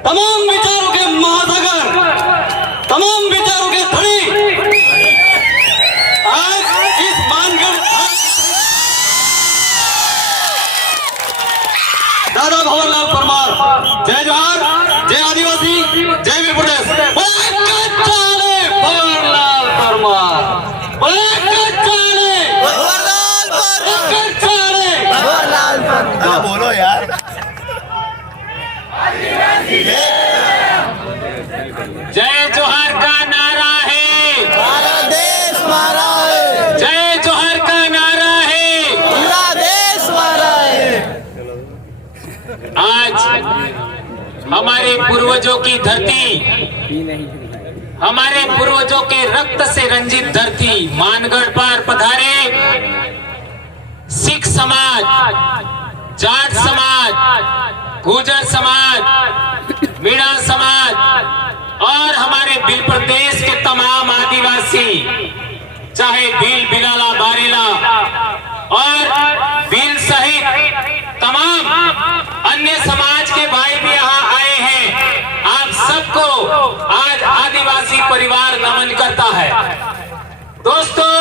तमाम विचारों के महासागर, तमाम विचारों के धनी आज इस मानगढ़ दादा भंवरलाल परमार, जय जोहार, जय आदिवासी, जय वीर प्रदेश। भंवरलाल परमार, बोलो यार। जय जोहार का नारा है, पूरा देश हमारा है। जय जोहार का नारा है, पूरा देश हमारा है। आज हमारे पूर्वजों की धरती, हमारे पूर्वजों के रक्त से रंजित धरती मानगढ़ पर पधारे सिख समाज, जाट समाज, गुर्जर समाज, मीणा समाज और हमारे भील प्रदेश के तमाम आदिवासी, चाहे भील, बिलाला, बारेला और भील सहित तमाम अन्य समाज के भाई भी यहाँ आए हैं। आप सबको आज आदिवासी परिवार नमन करता है। दोस्तों,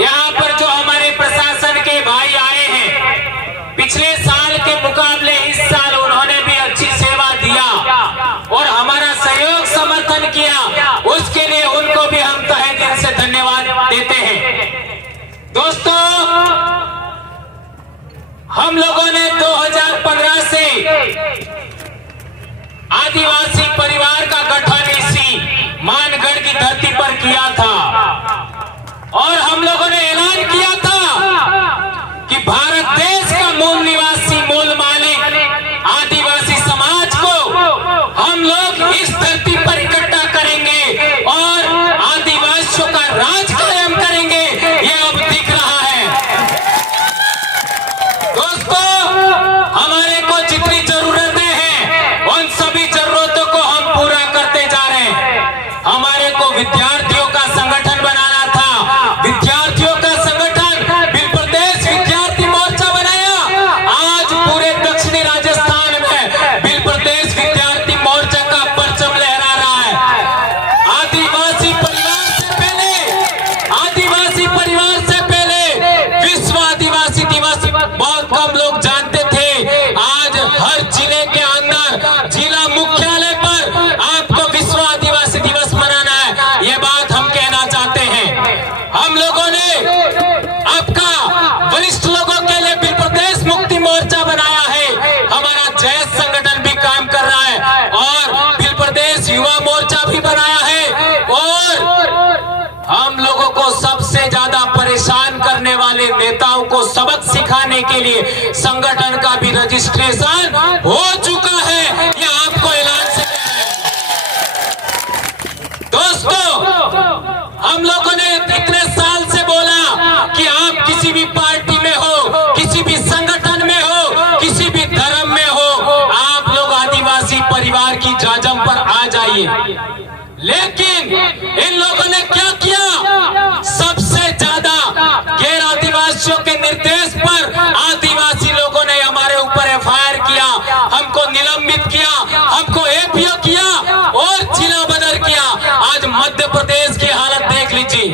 यहाँ पर जो हमारे प्रशासन के भाई आए हैं, पिछले साल के मुकाबले इस साल उन्होंने भी अच्छी सेवा दिया और हमारा सहयोग समर्थन किया, उसके लिए उनको भी हम तहे दिल से धन्यवाद देते हैं। दोस्तों, हम लोगों ने 2015 से आदिवासी परिवार का गठन इसी मानगढ़ की धरती पर किया था और हम लोगों ने ऐलान किया था कि भारत देश का मूल निवासी, मूल मालिक आदिवासी समाज को हम लोग इस धरती पर इकट्ठा करेंगे और आदिवासियों का राज कायम करेंगे। ये अब दिख रहा है। दोस्तों, हमारे को जितनी जरूरतें हैं उन सभी जरूरतों को हम पूरा करते जा रहे हैं। हमारे को विद्यार्थियों का संगठन बनाना था, विद्यार्थियों का संगठन भील प्रदेश विद्यार्थी मोर्चा बनाया। आज पूरे दक्षिणी राजस्थान में भील प्रदेश विद्यार्थी मोर्चा का परचम लहरा रहा है। आदिवासी परिवार से पहले विश्व आदिवासी दिवस बहुत कम लोग जानते थे। आज हर जिले के अंदर, जिला मुख्यालय पर आपको विश्व आदिवासी दिवस मनाना है। ये बात हम कहना चाहते हैं। हम लोगों ने आपका वरिष्ठ लोगों के लिए भील प्रदेश मुक्ति मोर्चा बनाया है। हमारा जैस संगठन भी काम कर रहा है और भील प्रदेश युवा मोर्चा भी बनाया है और हम लोगों को सबसे ज्यादा परेशान करने वाले नेताओं को सबक सिखाने के लिए संगठन का भी रजिस्ट्रेशन हो चुका है। ये आपको ऐलान से दोस्तों, हम लोगों ने इतने साल से बोला कि आप किसी भी पार्टी में हो, किसी भी संगठन में हो, किसी भी धर्म में हो, आप लोग आदिवासी परिवार की जाजम पर आ जाइए। लेकिन इन लोगों ने क्या किया? सबसे ज्यादा गैर आदिवासियों के निर्देश पर आदिवासी लोगों ने हमारे ऊपर FIR किया, हमको निलंबित किया, हमको APO किया और जिला बदर किया। आज मध्य प्रदेश की हालत देख लीजिए।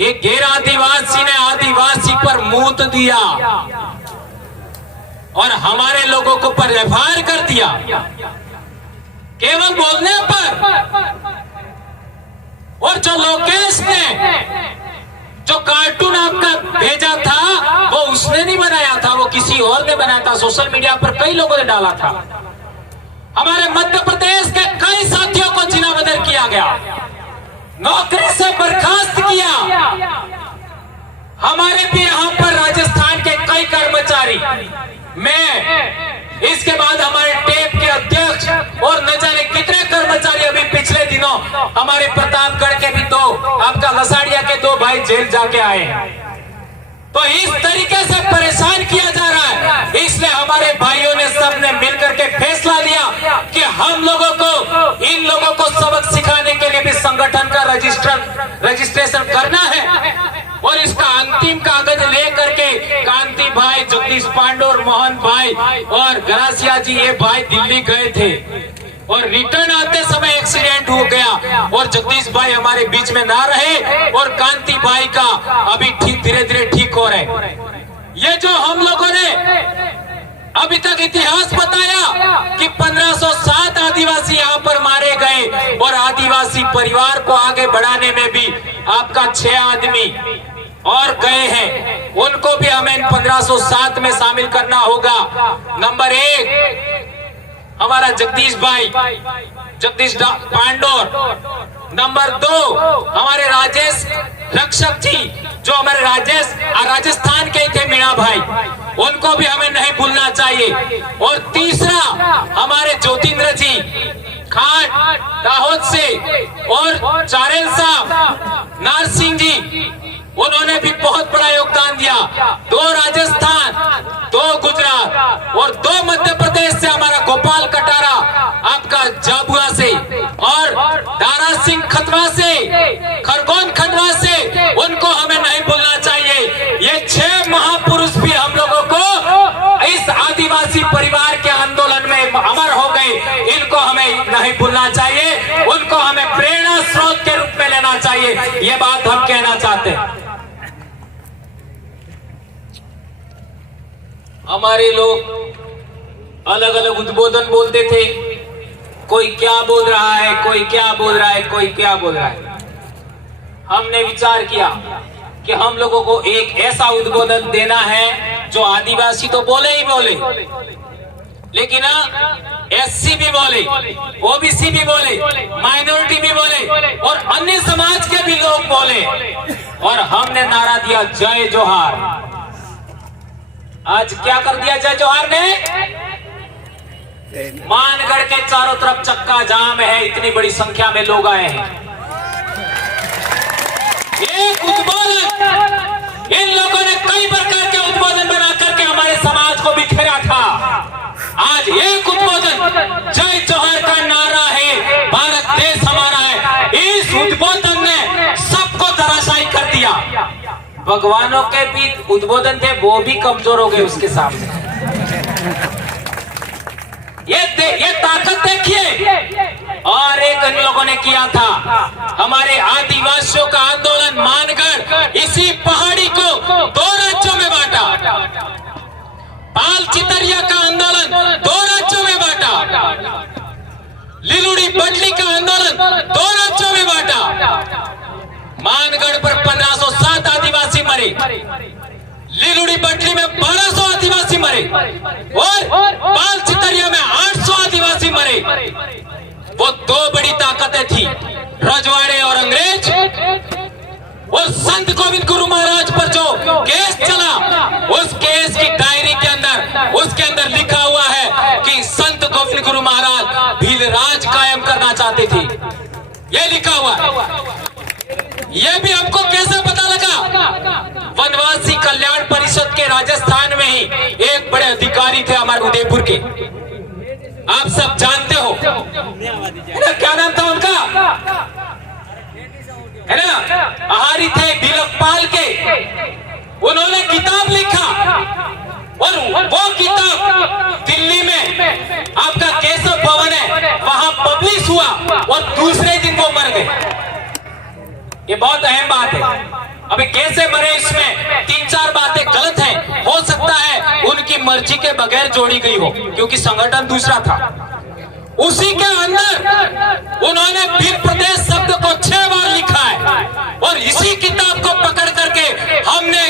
एक गैर आदिवासी ने आदिवासी पर मूत दिया और हमारे लोगों को पर FIR कर दिया केवल बोलने पर। और जो लोकेश ने जो कार्टून आपका भेजा था वो उसने नहीं बनाया था, वो किसी और ने बनाया था। सोशल मीडिया पर कई लोगों ने डाला था। हमारे मध्य प्रदेश के कई साथियों को जिला बदर किया गया, नौकरी से बर्खास्त किया। हमारे भी यहाँ पर राजस्थान के कई कर्मचारी, मैं इसके बाद हमारे टेप के अध्यक्ष और न जाने कितने कर्मचारी अभी पिछले दिनों हमारे प्रतापगढ़ के भी दो, आपका लसाड़िया के 2 भाई जेल जाके आए हैं। तो इस तरीके से परेशान किया जा रहा है। इसलिए हमारे भाइयों ने सबने मिलकर के फैसला लिया कि हम लोगों को, इन लोगों को सबक सिखाने के लिए भी संगठन का रजिस्ट्रेशन करना है और इसका अंतिम कागज लेकर के कांति भाई, जगदीश पांडुर मोहन भाई और गरासिया जी, ये भाई दिल्ली गए थे और रिटर्न आते समय एक्सीडेंट हो गया और जगदीश भाई हमारे बीच में ना रहे और कांति भाई का अभी ठीक धीरे धीरे ठीक हो रहे। ये जो हम लोगों ने अभी तक इतिहास बताया कि 1507 आदिवासी यहाँ पर मारे गए और आदिवासी परिवार को आगे बढ़ाने में भी आपका 6 आदमी और गए हैं, उनको भी हमें 1507 में शामिल करना होगा। नंबर 1 हमारा जगदीश भाई, जगदीश पांडुर। नंबर 2 हमारे राजेश रक्षक जी, जो हमारे राजस्थान के थे, मीणा भाई, उनको भी हमें नहीं भूलना चाहिए। और तीसरा हमारे ज्योतिंद्र जी खाट दाहोद से और चारेल साहब नार सिंह जी, उन्होंने भी बहुत बड़ा योगदान दिया। 2 राजस्थान, 2 गुजरात और 2 मध्य प्रदेश से हमारा गोपाल कटारा आपका जाबुआ से और दारा सिंह खतवा से, खरगोन खंडवा से, उनको हमें नहीं भूलना चाहिए। ये 6 महापुरुष भी हम लोगों को इस आदिवासी परिवार के आंदोलन में अमर हो गए, इनको हमें नहीं भूलना चाहिए, उनको हमें प्रेरणा स्रोत के रूप में लेना चाहिए। ये बात हम कहना चाहते हैं। हमारे लोग अलग अलग उद्बोधन बोलते थे, कोई क्या बोल रहा है, कोई क्या बोल रहा है, कोई क्या बोल रहा है। हमने विचार किया कि हम लोगों को एक ऐसा उद्बोधन देना है जो आदिवासी तो बोले ही बोले, लेकिन एससी भी बोले, ओबीसी भी बोले, माइनॉरिटी भी बोले और अन्य समाज के भी लोग बोले। और हमने नारा दिया जय जोहार। आज क्या कर दिया जय जोहार ने? मानगढ़ के चारों तरफ चक्का जाम है, इतनी बड़ी संख्या में लोग आए हैं। एक उद्बोधन, इन लोगों ने कई प्रकार के उद्बोधन बना करके हमारे समाज को बिखेरा था। आज एक उद्बोधन जय जोहार का नारा है, भारत देश हमारा है, इस उद्बोधन ने सबको धराशायी कर दिया। भगवानों के भी उद्बोधन थे, वो भी कमजोर हो गए उसके सामने। ये ताकत देखिए। और एक इन लोगों ने किया था, हमारे आदिवासियों का आंदोलन मानगढ़, इसी पहाड़ी को 2 राज्यों में बांटा। पाल चितरिया का आंदोलन 2 राज्यों में बांटा। लिलुड़ी बडली का आंदोलन 2 राज्यों में बांटा। मानगढ़ पर 1507 आदिवासी मरे, लिलुड़ी बटली में 1200 आदिवासी मरे और पाल चितरिया में 800 आदिवासी मरे। वो 2 बड़ी ताकतें थी, रजवाड़े और अंग्रेज। और संत गोविंद गुरु महाराज पर जो केस चला, उस केस की डायरी के अंदर, उसके अंदर लिखा हुआ है कि संत गोविंद गुरु महाराज भील राज कायम करना चाहते थे। ये लिखा हुआ है। ये भी हमको कैसे पता लगा? वनवासी कल्याण परिषद के राजस्थान में ही एक बड़े अधिकारी थे हमारे उदयपुर के, आप सब जानते हो, है ना? क्या नाम था उनका? है ना? आहारी थे बिलकपाल के। उन्होंने किताब लिखा और वो किताब दिल्ली में आपका केशव भवन है, वहां पब्लिश हुआ और दूसरे दिन वो मर गए। ये बहुत अहम बात है। अभी कैसे मरे, इसमें 3-4 बातें गलत हैं। हो सकता है उनकी मर्जी के बगैर जोड़ी गई हो, क्योंकि संगठन दूसरा था। उसी के अंदर उन्होंने भील प्रदेश शब्द को 6 बार लिखा है और इसी किताब को पकड़ करके हमने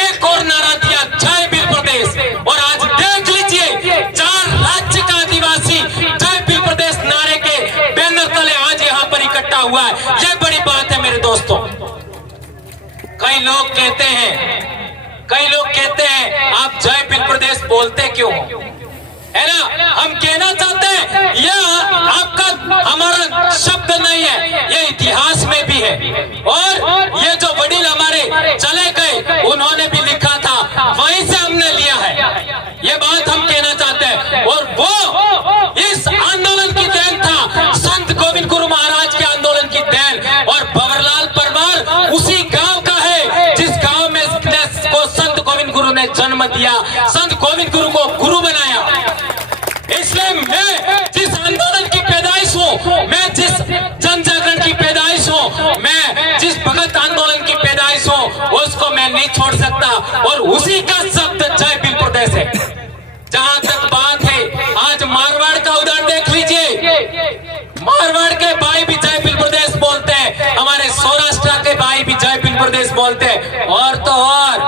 एक और नारा दिया, जय भील प्रदेश। और आज देख लीजिए, 4 राज्य का आदिवासी जय भील प्रदेश नारे के बैनर तले आज यहाँ पर इकट्ठा हुआ है। यह बड़ी बात है मेरे दोस्तों। कई लोग कहते हैं आप जय भील प्रदेश बोलते क्यों हो, है ना? हम कहना चाहते हैं यह आपका हमारा शब्द नहीं है, ये इतिहास में भी है। और ये जो वडील हमारे चले गए, उन्होंने भी लिखा था, वहीं से हमने लिया है। ये बात हम कहना चाहते हैं। और वो इस आंदोलन की देन था, संत गोविंद गुरु महाराज के आंदोलन की देन। और भंवरलाल परमार उसी गांव का है जिस गांव में को संत गोविंद गुरु ने जन्म दिया। संत गोविंद छोड़ सकता और उसी का शब्द जय भील प्रदेश है। जहां तक बात है, आज मारवाड़ का उदाहरण देख लीजिए। मारवाड़ के भाई भी जय भील प्रदेश बोलते हैं, हमारे सौराष्ट्र के भाई भी जय भील प्रदेश बोलते हैं, और तो और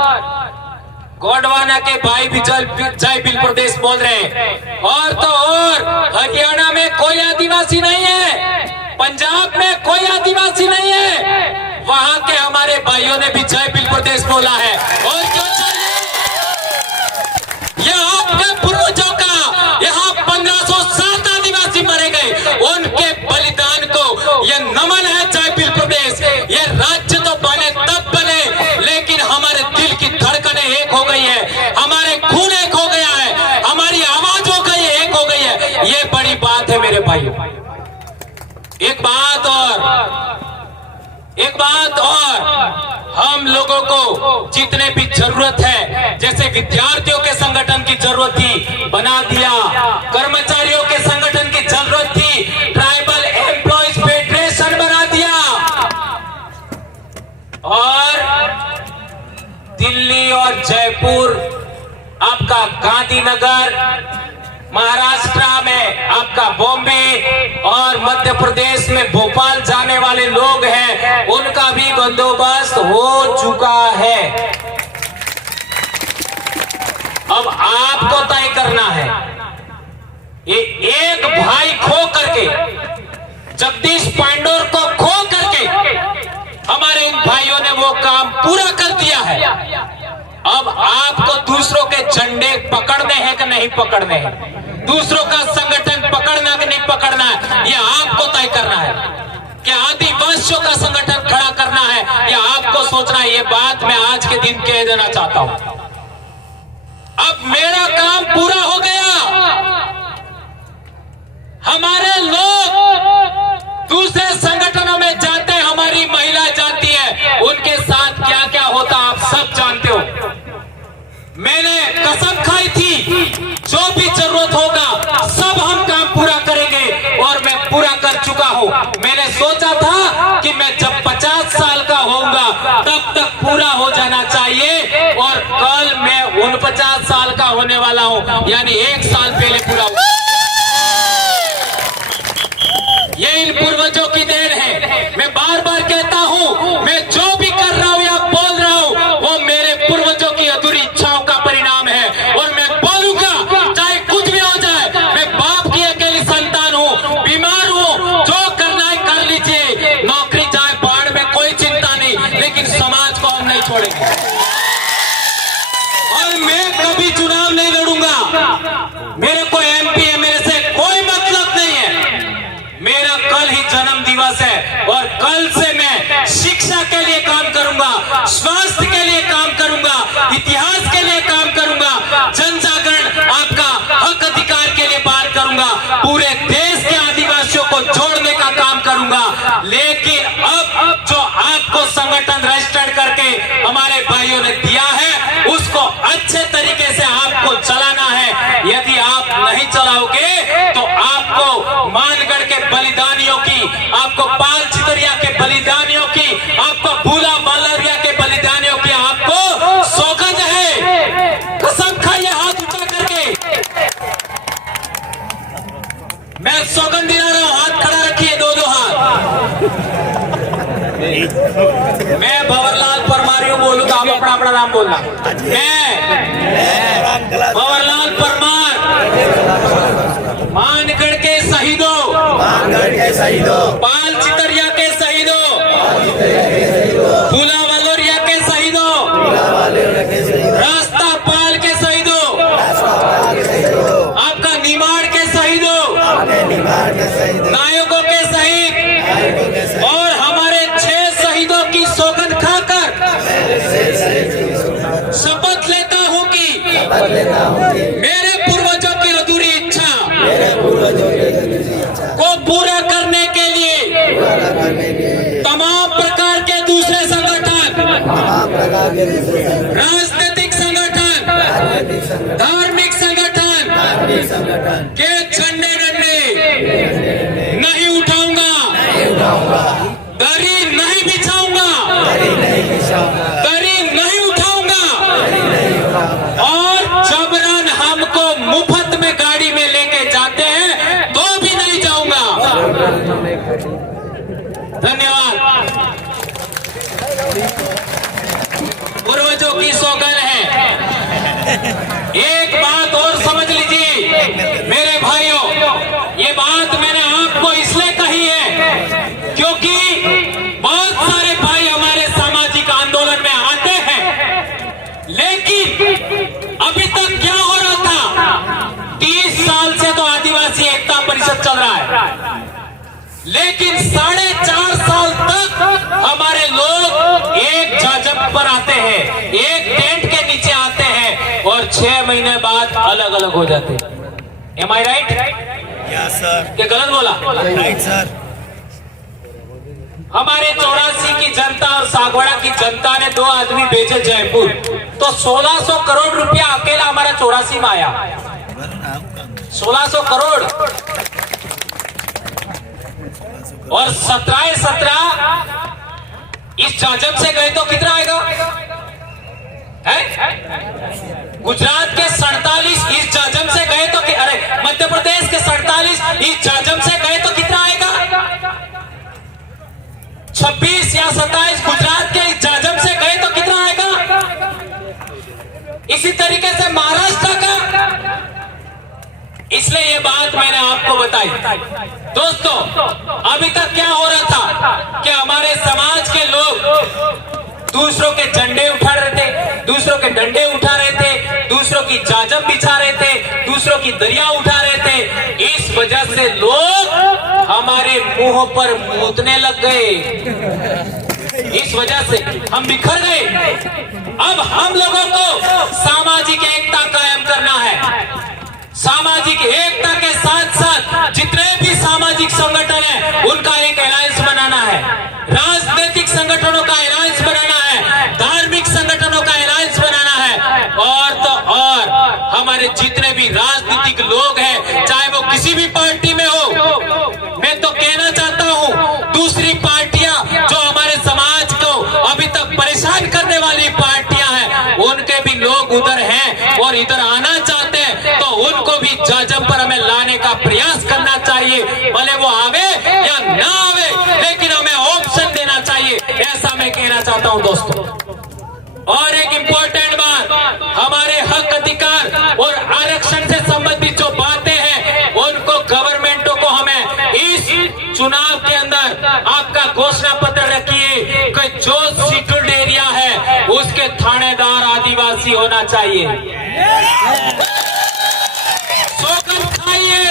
गोंडवाना के भाई भी जय भील प्रदेश बोल रहे हैं, और तो और हरियाणा में कोई आदिवासी नहीं है, पंजाब में कोई आदिवासी नहीं है, वहां के हमारे भाइयों ने भी जय भील प्रदेश बोला है। और क्यों चाहिए? यह आपके पूर्वजों का, यहाँ 1507 आदिवासी मरे गए, उनके बलिदान को यह नमन है जय भील प्रदेश। ये राज्य तो बने तब बने, लेकिन हमारे दिल की धड़कनें एक हो गई है, हमारे खून एक हो गया है, हमारी आवाज हो गई है, एक हो गई है। ये बड़ी बात है मेरे भाइयों। एक बात और हम लोगों को जितने भी जरूरत है, जैसे विद्यार्थियों के संगठन की जरूरत थी, बना दिया, कर्मचारियों के संगठन की जरूरत थी, ट्राइबल एम्प्लॉयज फेडरेशन बना दिया, और दिल्ली और जयपुर, आपका गांधीनगर, महाराष्ट्र में आपका बॉम्बे, और मध्य प्रदेश में भोपाल जाने वाले लोग हैं, उनका भी बंदोबस्त हो चुका है। अब आपको तय करना है। ये एक भाई खो करके, जगदीश पांडोर को खो करके हमारे इन भाइयों ने वो काम पूरा कर दिया है। अब आपको दूसरों के झंडे पकड़ने हैं कि नहीं पकड़ने हैं, दूसरों का संगठन पकड़ना कि नहीं पकड़ना है, यह आपको तय करना है। क्या आदिवासियों का संगठन खड़ा करना है, यह आपको सोचना है। ये बात मैं आज के दिन कह देना चाहता हूं। अब मेरा काम पूरा हो गया। हमारे लोग दूसरे संगठनों में जाते हैं, हमारी महिला जाती है, उनके साथ क्या क्या होता आप सब जानते हो। मैंने कसम खाई थी, जो भी जरूरत होगा सब हम काम पूरा करेंगे, और मैं पूरा कर चुका हूं। मैंने सोचा था कि मैं जब 50 साल का होऊंगा तब तक पूरा हो जाना चाहिए, और कल मैं 49 साल का होने वाला हूं, यानी 1 साल पहले पूरा हुआ। ये इन पूर्वजों की देन है। मैं बार बार कहता हूं, मैं जो भी कर रहा हूं या बोल रहा हूं, वो मेरे पूर्वजों की अधूरी इच्छाओं का परिणाम है, और मैं बोलूंगा चाहे कुछ भी हो जाए। मैं बाप की अकेली संतान हूं, बीमार हूं, जो करना है कर लीजिए, नौकरी जाए बाढ़ में कोई चिंता नहीं, लेकिन समाज को हम नहीं छोड़ेंगे। और मैं कभी चुनाव नहीं लड़ूंगा, मेरे को MP MLA से कोई मतलब नहीं है। मेरा कल ही जन्म दिवस है, और कल से मैं शिक्षा के लिए काम करूंगा, स्वास्थ्य के लिए काम करूंगा, इतिहास के लिए काम करूंगा, जन जागरण, आपका हक अधिकार के लिए बात करूंगा, पूरे देश के आदिवासियों को जोड़ने का काम करूंगा। लेकिन अब जो आपको संगठन रजिस्टर्ड करके हमारे भाइयों ने दिया है, उसको अच्छे तरीके से आपको चलाना है। यदि आप नहीं चलाओगे तो आपको मानगढ़ के बलिदानियों की, आपको पाल चितरिया के बलिदानियों की, आपको भूला बालरिया के बलिदानियों की आपको सौगंध है। कसम खाइए हाथ ऊंचा करके, मैं सौगंध दिला रहा हूं। हाथ खड़ा रखिए, दो हाथ। मैं भंवरलाल परमार बोलूं तो आप अपना अपना नाम बोलना। मैं भंवरलाल परमार, मानगढ़ के शहीदों, पाल चितरिया के शहीदों, भूला वालोरिया के शहीदों, रास्ता पाल के शहीदों, आपका निमाड़ के शहीदों, नायकों के शहीद, और हमारे 6 शहीदों की सौगंध खाकर शपथ लेता हूं कि मेरे पूर्वजों की अधूरी इच्छा को पूरा करने के लिए तमाम प्रकार के दूसरे संगठन, राजनीतिक संगठन, धार्मिक संगठन के झंडे डंडे नहीं उठाऊंगा, दरी नहीं बिछाऊंगा, दरी नहीं उठाऊंगा। लेकिन 4.5 साल तक हमारे लोग एक जाजब पर आते हैं, एक टेंट के नीचे आते हैं और 6 महीने बाद अलग अलग हो जाते हैं। एम आई राइट? Yes sir. क्या गलत बोला? Right sir. हमारे 84 की जनता और सागवाड़ा की जनता ने 2 आदमी भेजे जयपुर, तो 1600 करोड़ रुपया अकेला हमारा 84 में आया। 1600 करोड़ और 17 इस जाजब से गए तो कितना आएगा? है? गुजरात के 47 इस जाजब से गए तो अरे मध्य प्रदेश के 47 इस जाजब से गए तो कितना आएगा? 26 या 27 गुजरात के इस जाजब से गए तो कितना आएगा? इसी तरीके से महाराष्ट्र का। इसलिए ये बात मैंने आपको बताई। दोस्तों, अभी तक क्या हो रहा था कि हमारे समाज के लोग दूसरों के झंडे उठा रहे थे, दूसरों के डंडे उठा रहे थे, दूसरों की जाजब बिछा रहे थे, दूसरों की दरिया उठा रहे थे। इस वजह से लोग हमारे मुंह पर मूतने लग गए। इस वजह से हम बिखर गए। अब हम लोगों को सामाजिक एकता कायम करना है। सामाजिक एकता के साथ साथ जितने भी सामाजिक संगठन हैं उनका एक अलायंस बनाना है, राजनीतिक संगठनों का अलायंस बनाना है, धार्मिक संगठनों का अलायंस बनाना है। और तो और हमारे जितने भी राजनीतिक लोग हैं, चाहे वो किसी भी पार्टी में हो, मैं तो कहना चाहता हूं दूसरी पार्टियां जो हमारे समाज को अभी तक परेशान करने वाली पार्टियां हैं, उनके भी लोग उधर हैं और इधर आना चाहते हैं, तो उनको भी जाजब पर हमें लाने का प्रयास करना चाहिए। भले वो आवे या ना आवे, लेकिन हमें ऑप्शन देना चाहिए, ऐसा मैं कहना चाहता हूं दोस्तों। और एक इंपॉर्टेंट बात, हमारे हक अधिकार और आरक्षण से संबंधित जो बातें हैं उनको गवर्नमेंटों को हमें इस चुनाव के अंदर आपका घोषणा पत्र रखिए कि जो शेड्यूल्ड एरिया है उसके थानेदार आदिवासी होना चाहिए। सौगंध खाइए,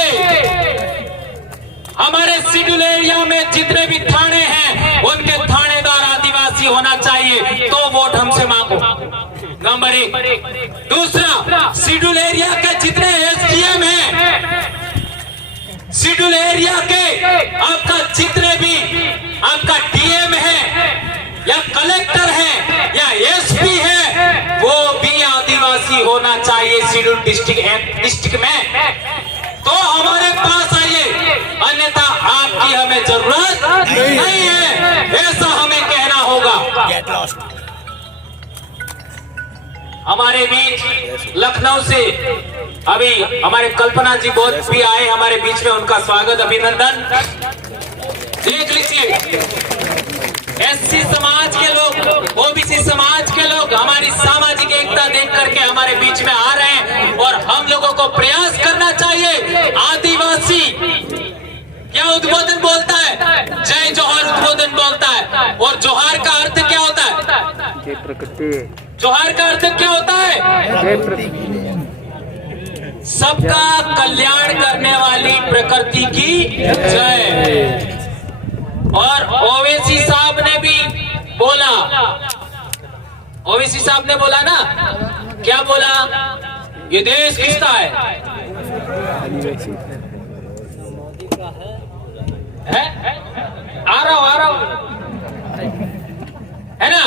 हमारे शेड्यूल एरिया में जितने भी थाने हैं उनके थानेदार आदिवासी होना चाहिए, तो वोट हमसे मांगो। नंबर 1। दूसरा, शेड्यूल एरिया के जितने एसडीएम हैं, शेड्यूल एरिया के आपका जितने भी आपका डीएम है या कलेक्टर है या एसपी है, वो भी आदिवासी होना चाहिए शेड्यूल डिस्ट्रिक्ट में। तो हमारे पास आइए, अन्यथा आपकी हमें जरूरत नहीं है, ऐसा हमें कहना होगा। हमारे बीच लखनऊ से अभी हमारे कल्पना जी बहुत भी आए हमारे बीच में, उनका स्वागत अभिनंदन। देख लीजिए, एससी समाज के लोग, ओबीसी समाज के लोग हमारी सामाजिक एकता देख करके हमारे बीच में आ रहे हैं और हम लोगों को प्रयास करना चाहिए। आदिवासी क्या उद्बोधन बोलता है? जय जोहार उद्बोधन बोलता है। और जोहार का अर्थ क्या होता है? जय प्रकृति। जोहार का अर्थ क्या होता है? जय प्रकृति। सबका कल्याण करने वाली प्रकृति की जय। और ओवैसी साहब ने भी बोला, ओवैसी साहब ने बोला ना, क्या बोला? ये देश किसका है? आ रहा हूं है ना।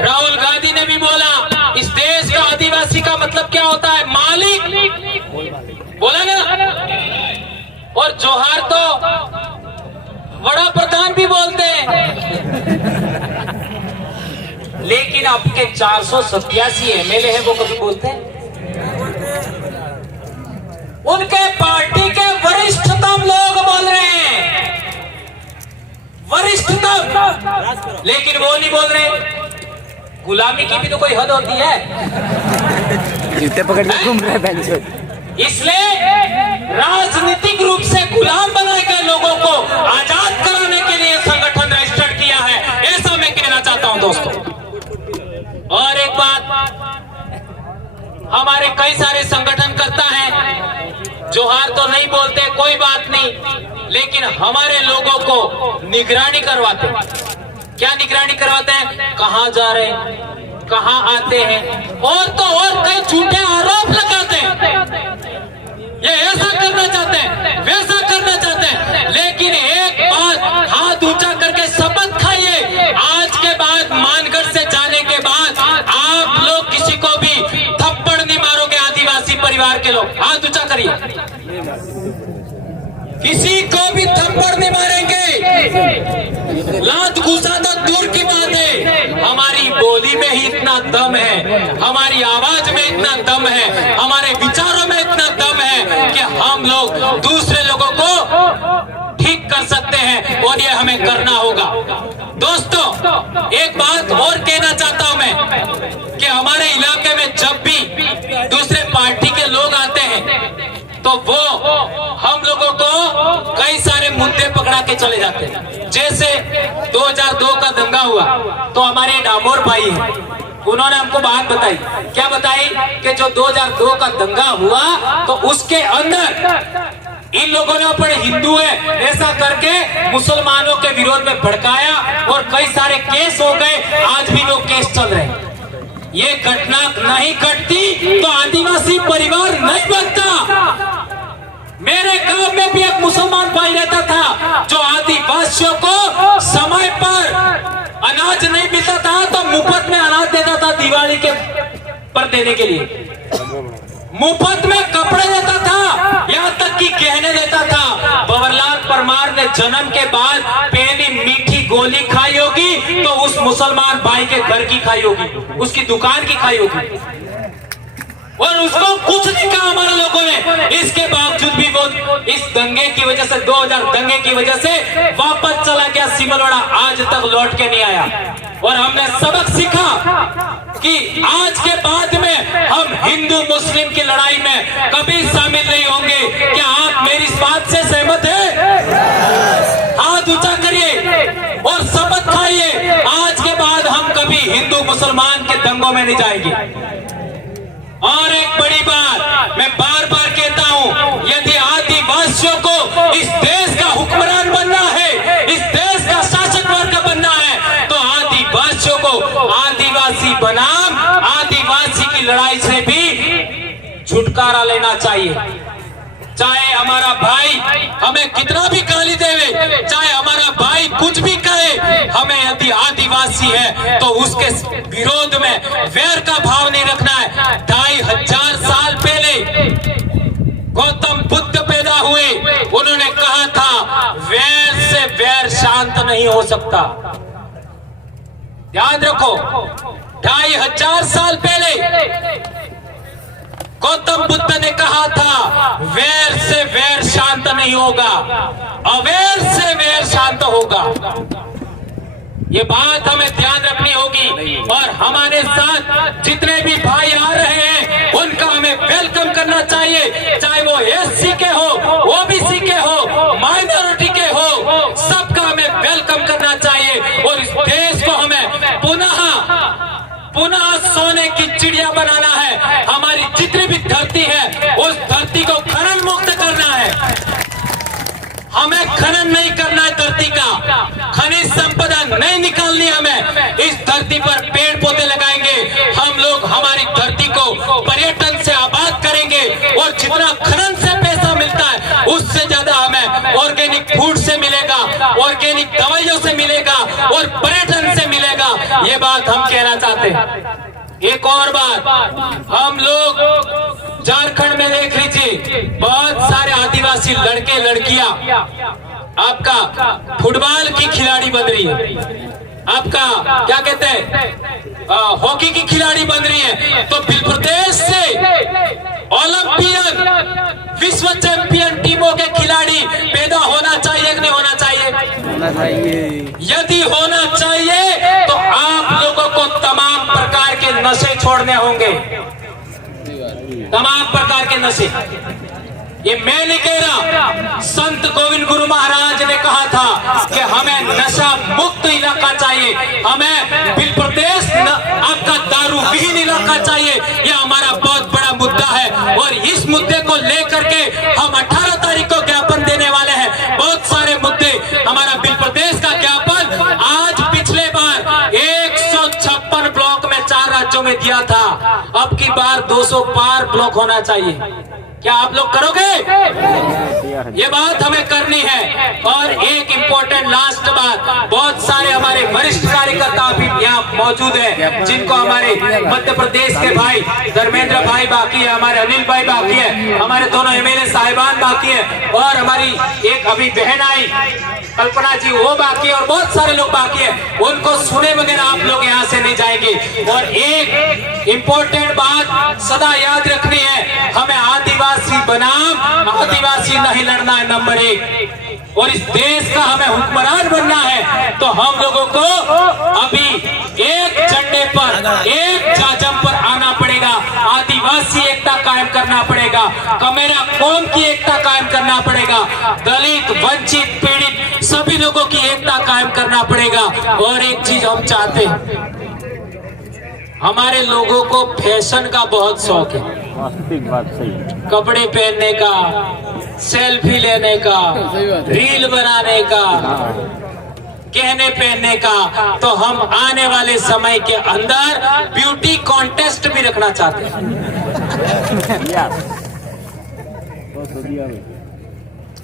राहुल गांधी ने भी बोला इस देश का आदिवासी का मतलब क्या होता है? मालिक। बोला ना। और जोहार तो बड़ा प्रधान भी बोलते हैं, लेकिन आपके 487 एमएलए हैं, वो कभी बोलते हैं? उनके पार्टी के वरिष्ठतम लोग बोल रहे हैं, वरिष्ठतम, लेकिन वो नहीं बोल रहे। गुलामी की भी तो कोई हद होती है। जूते पकड़ के घूम रहे हैं। इसलिए राजनीतिक रूप से गुलाम बनाए गए लोगों को आजाद कराने के लिए संगठन रजिस्टर किया है, ऐसा मैं कहना चाहता हूं दोस्तों। और एक बात, हमारे कई सारे संगठन करता है, जोहार तो नहीं बोलते, कोई बात नहीं, लेकिन हमारे लोगों को निगरानी करवाते हैं। क्या निगरानी करवाते हैं? कहाँ जा रहे हैं, कहाँ आते हैं, और तो और कई झूठे आरोप लगाते हैं। ये ऐसा करना चाहते हैं, वैसा करना चाहते हैं, लेकिन एक बात हाथ ऊंचा करके शपथ खाइए, आज के बाद मानगढ़ से जाने के बाद आप लोग किसी को भी थप्पड़ नहीं मारोगे। आदिवासी परिवार के लोग हाथ ऊंचा करिए, किसी को भी थप्पड़ नहीं मारेंगे। लात घुसा तो दूर की बात है, हमारी बोली में ही इतना दम है, हमारी आवाज में इतना दम है, हमारे विचारों में इतना दम है कि हम लोग दूसरे लोगों को ठीक कर सकते हैं, और ये हमें करना होगा। दोस्तों, एक बात और कहना चाहता हूं मैं कि हमारे इलाके में जब भी दूसरे पार्टी के लोग आते हैं तो वो हम लोगों को कई सारे मुद्दे पकड़ा के चले जाते हैं। जैसे 2002 का दंगा हुआ तो हमारे डामोर भाई हैं, उन्होंने हमको बात बताई। क्या बताई? कि जो 2002 का दंगा हुआ तो उसके अंदर इन लोगों ने अपने हिंदू है ऐसा करके मुसलमानों के विरोध में भड़काया और कई सारे केस हो गए। आज भी लोग केस चल रहे हैं। ये घटना नहीं घटती तो आदिवासी परिवार नहीं बनता। मेरे गांव में भी एक मुसलमान भाई रहता था जो आदिवासियों को समय पर अनाज नहीं मिलता था तो मुफ्त में अनाज देता था, दिवाली के पर देने के लिए मुफ्त में कपड़े देता था, यहाँ तक कि गहने देता था। बवरलाल परमार ने जन्म के बाद पहली मीठी गोली खाई होगी तो उस मुसलमान भाई के घर की खाई होगी, उसकी दुकान की खाई होगी, और उसको कुछ नहीं कहा हमारे लोगों ने। इसके बावजूद भी वो इस दंगे की वजह से 2000 दंगे की वजह से वापस चला गया सिमलवाड़ा, आज तक लौट के नहीं आया। और हमने सबक सीखा कि आज के बाद में हम हिंदू मुस्लिम की लड़ाई में कभी शामिल नहीं होंगे। क्या आप मेरी इस बात से सहमत हैं? हाथ ऊंचा करिए और शपथ खाइए, आज के बाद हम कभी हिंदू मुसलमान के दंगों में नहीं जाएंगे। और एक बड़ी बात मैं बार बार कहता हूं, यदि आदिवासियों को इस देश का हुक्मरान बनना है, इस देश का शासक वर्ग बनना है, तो आदिवासियों को आदिवासी बनाम आदिवासी की लड़ाई से भी छुटकारा लेना चाहिए। चाहे हमारा भाई हमें कितना भी गाली देवे, चाहे हमारा भाई कुछ भी कहे, हमें यदि आदिवासी है तो उसके विरोध में वैर का भाव नहीं रखना है। 2500 साल पहले गौतम बुद्ध पैदा हुए, उन्होंने कहा था वैर से वैर शांत नहीं हो सकता। याद रखो, 2500 साल पहले गौतम बुद्ध ने कहा था वैर से वैर शांत नहीं होगा, अवैर से वैर शांत होगा। ये बात हमें ध्यान रखनी होगी। और हमारे साथ जितने भी भाई आ रहे हैं उनका हमें वेलकम करना चाहिए, चाहे वो एससी के हो, ओबीसी के हो, माइनॉरिटी के हो, सबका हमें वेलकम करना चाहिए। और इस देश को हमें पुनः सोने की चिड़िया बनाना है। हमारी जितनी भी धरती है उस धरती को खनन मुक्त करना है। हमें खनन नहीं करना है, धरती का खनिज संपदा नहीं निकालनी। हमें इस धरती पर पेड़ पौधे लगाएंगे, हम लोग हमारी धरती को पर्यटन से आबाद करेंगे, और जितना खनन से पैसा मिलता है उससे ज्यादा हमें ऑर्गेनिक फूड से मिलेगा, ऑर्गेनिक दवाइयों से मिलेगा और पर्यटन से मिलेगा। ये बात हम कहना चाहते हैं। एक और बात, हम लोग झारखंड में देख लीजिए, बहुत सारे आदिवासी लड़के लड़कियां आपका फुटबॉल की खिलाड़ी बन रही है, आपका क्या कहते हैं हॉकी की खिलाड़ी बन रही है। तो बिल प्रदेश से ओलंपियन विश्व चैंपियन टीमों के खिलाड़ी पैदा होना चाहिए कि नहीं होना चाहिए? यदि होना चाहिए तो आप लोगों को तमाम प्रकार के नशे छोड़ने होंगे, तमाम प्रकार के नशे। ये मैं नहीं कह रहा, संत गोविंद गुरु महाराज ने कहा था कि हमें नशा मुक्त इलाका चाहिए, हमें बिल प्रदेश आपका दारू विहीन इलाका चाहिए। यह हमारा बहुत बड़ा मुद्दा है और इस मुद्दे को लेकर के हम 18 तारीख को ज्ञापन देने वाले हैं। बहुत पार 200 पार ब्लॉक होना चाहिए। क्या आप लोग करोगे? ये बात हमें करनी है। और एक इम्पोर्टेंट लास्ट बात, बहुत सारे हमारे वरिष्ठ कार्यकर्ता भी यहाँ मौजूद हैं, जिनको हमारे मध्य प्रदेश के भाई धर्मेंद्र भाई बाकी है, हमारे अनिल भाई बाकी है, हमारे दोनों एमएलए साहिबान बाकी है, और हमारी एक अभी बहन आई कल्पना जी वो बाकी है, और बहुत सारे लोग बाकी है। उनको सुने बगैर आप लोग यहाँ से नहीं जाएंगे। और एक इम्पोर्टेंट बात सदा याद रखनी है, हमें आदिवासी बनाम आदिवासी नहीं लड़ना है, नंबर 1। और इस देश का हमें हुक्मरान बनना है, तो हम लोगों को अभी एक झंडे पर, एक जाजम पर आना पड़ेगा। आदिवासी एकता कायम करना पड़ेगा, कमेरा कौम की एकता कायम करना पड़ेगा, दलित वंचित पीड़ित सभी लोगों की एकता कायम करना पड़ेगा। और एक चीज हम चाहते हैं, हमारे लोगों को फैशन का बहुत शौक है, कपड़े पहनने का, सेल्फी लेने का, रील बनाने का, गहने पहनने का। तो हम आने वाले समय के अंदर ब्यूटी कॉन्टेस्ट भी रखना चाहते हैं।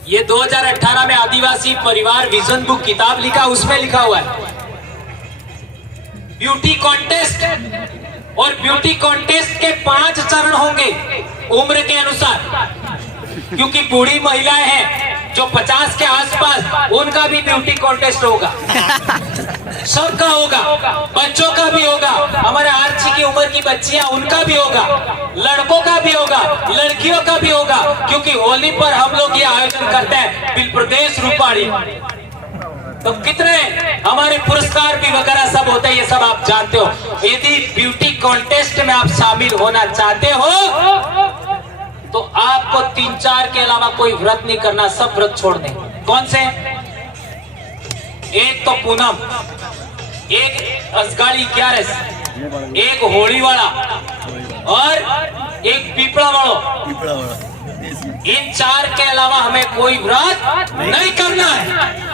ये 2018 में आदिवासी परिवार विजन बुक किताब लिखा, उसमें लिखा हुआ है ब्यूटी कॉन्टेस्ट। और ब्यूटी कॉन्टेस्ट के 5 चरण होंगे उम्र के अनुसार, क्योंकि बूढ़ी महिलाएं हैं जो 50 के आसपास, उनका भी ब्यूटी कॉन्टेस्ट होगा, सबका होगा, बच्चों का भी होगा, हमारे आर्ची की उम्र की बच्चियां उनका भी होगा, लड़कों का भी होगा, लड़कियों का भी होगा। क्योंकि होली पर हम लोग ये आयोजन करते हैं बिल प्रदेश रूपाणी, तो कितने हमारे पुरस्कार भी वगैरह सब होते हैं, ये सब आप जानते हो। यदि ब्यूटी कॉन्टेस्ट में आप शामिल होना चाहते हो तो आपको 3-4 के अलावा कोई व्रत नहीं करना, सब व्रत छोड़ दें। कौन से? एक तो पूनम, एक असगाड़ी 11, एक होली वाला और एक पीपड़ा वालों। इन 4 के अलावा हमें कोई व्रत नहीं करना है।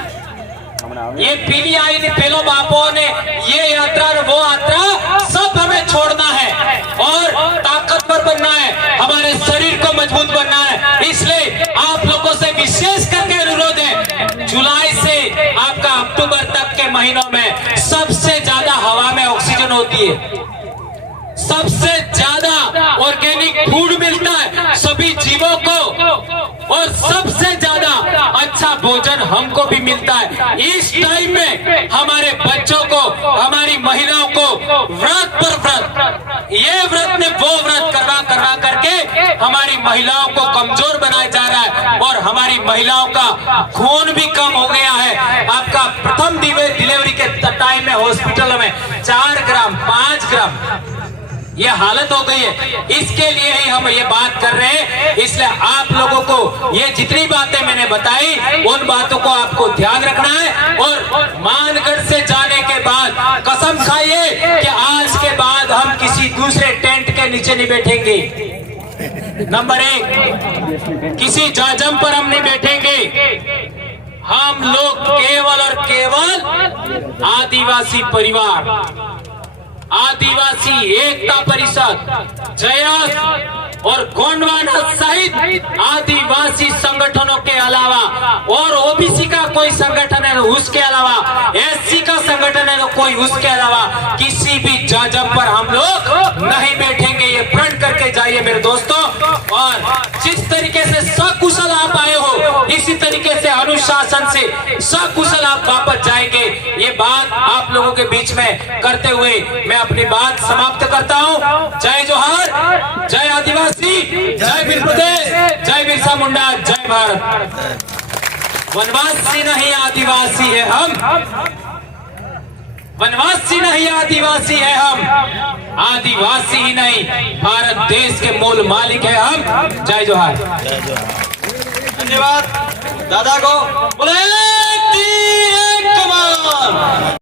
ये पीली आई ने पेलो बापों ने ये यात्रा वो यात्रा सब हमें छोड़ना है और ताकतवर बनना है, हमारे शरीर को मजबूत बनना है। इसलिए आप लोगों से विशेष करके अनुरोध है, जुलाई से आपका अक्टूबर तक के महीनों में सबसे ज्यादा हवा में ऑक्सीजन होती है, सबसे ज्यादा ऑर्गेनिक फूड मिलता है सभी जीवों को, और सबसे ज्यादा अच्छा भोजन हमको भी मिलता है। इस टाइम में हमारे बच्चों को, हमारी महिलाओं को व्रत पर व्रत, ये व्रत में वो व्रत करवा करके हमारी महिलाओं को कमजोर बनाया जा रहा है, और हमारी महिलाओं का खून भी कम हो गया है। आपका प्रथम डिलीवरी के टाइम में हॉस्पिटल में 4 ग्राम 5 ग्राम ये हालत हो गई है। इसके लिए ही हम ये बात कर रहे हैं। इसलिए आप लोगों को ये जितनी बातें मैंने बताई, उन बातों को आपको ध्यान रखना है। और मानगढ़ से जाने के बाद कसम खाइए कि आज के बाद हम किसी दूसरे टेंट के नीचे नहीं बैठेंगे। नंबर 1, किसी जाजम पर हम नहीं बैठेंगे। हम लोग केवल और केवल आदिवासी परिवार, आदिवासी एकता परिषद, जयास और गोंडवाना सहित आदिवासी संगठनों के अलावा, और ओबीसी का कोई संगठन है उसके अलावा, एससी का संगठन है तो कोई उसके अलावा, किसी भी जाजम पर हम लोग नहीं बैठेंगे। ये प्रण करके जाइए मेरे दोस्तों। और जिस तरीके से सकुशल आप आए हो, इसी तरीके से अनुशासन से सकुशल आप वापस जाएंगे। ये बात आप लोगों के बीच में करते हुए मैं अपनी बात समाप्त करता हूँ। जय जोहार, जय आदिवासी, जय बिल प्रदेश, जय बिरसा मुंडा, जय भारत। वनवासी नहीं आदिवासी है हम, वनवासी नहीं आदिवासी है हम, आदिवासी ही नहीं भारत देश के मूल मालिक है हम। जय जोहार। धन्यवाद दादा को। बोले